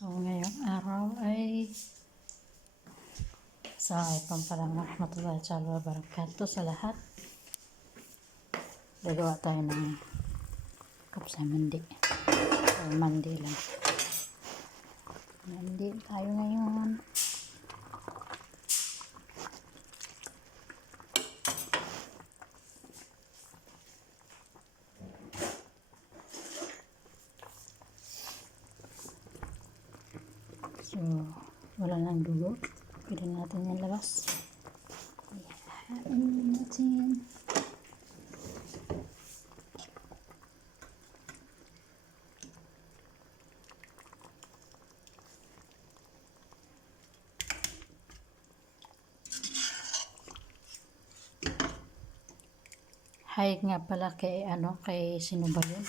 So, ngayong araw ay Assalamualaikum warahmatullahi wabarakatuh sa lahat. Gagawa tayo ng kapsay mandi. O mandi lang. Mandi tayo ngayon. So, wala nang dulo. Pwede natin yan labas. Ihahain natin. Hi nga pala kay sino ba yun?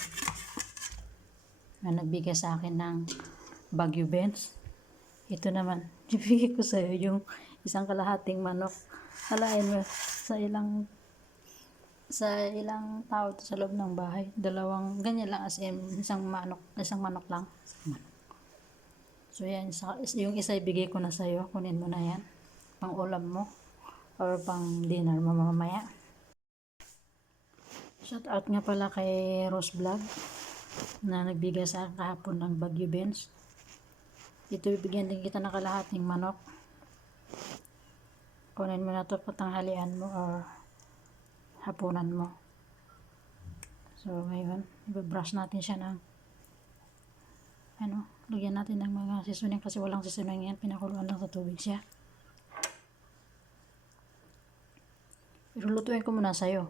Na nagbigay sa akin ng Baguio Benz. Ito naman, ibigay ko sa'yo yung isang kalahating manok. Halain mo sa ilang tao sa loob ng bahay. Dalawang, ganyan lang as in, isang manok lang. So yan, yung isa ibigay ko na sa'yo. Kunin mo na yan. Pang ulam mo or pang dinner mo mamaya. Shout out nga pala kay Rose Vlog na nagbigay sa akin kahapon ng Baguio Benz. Ito bibigyan din kita ng kalahating manok. Kunin mo na ito patanghalian mo or hapunan mo. So ngayon, ibabrush natin siya ng lagyan natin ng mga seasoning kasi walang seasoning yan. Pinakuluan lang sa tubig siya. Pero lutuin ko muna sa'yo.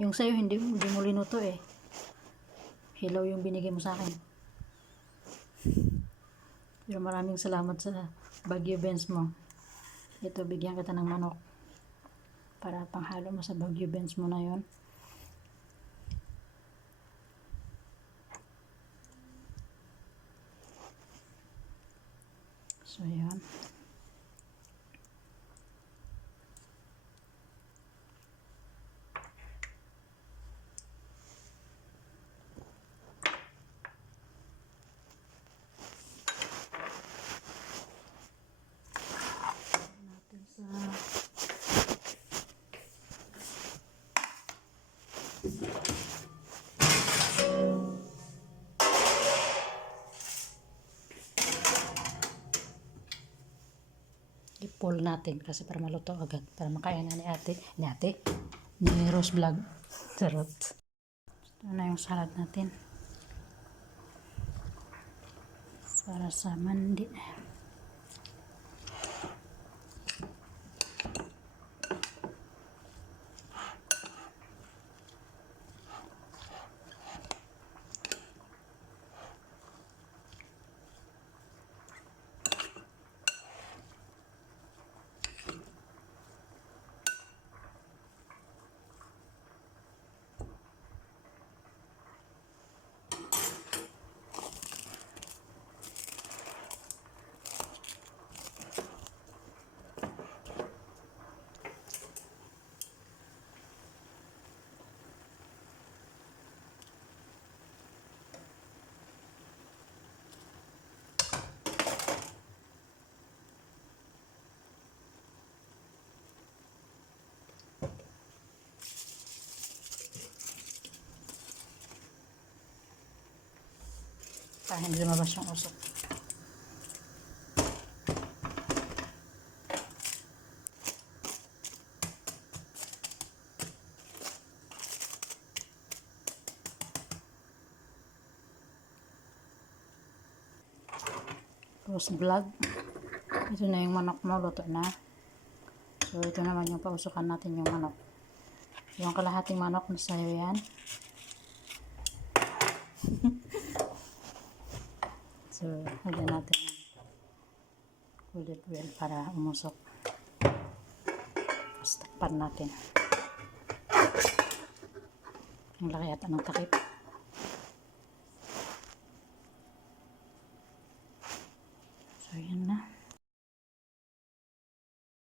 Yung sa'yo hindi mo linuto eh. Hilaw yung binigay mo sa akin. Pero maraming salamat sa Baguio Benz mo. Ito, bigyan kita ng manok. Para panghalo mo sa Baguio Benz mo na yon. So, yan. I-pull natin kasi para maluto agad. Para makain na ni Rose Vlog. Sarot. Ito na yung salad natin. Para sa mandi. Para hindi lumabas yung usok. Rose Vlog. Ito na yung manok mo, luto na. So ito naman yung pausukan natin yung manok. Yung kalahating manok na sa'yo yan. So, lagyan natin ng olive oil para umusok. Tapos takpan natin. Ang laki yata ng takip.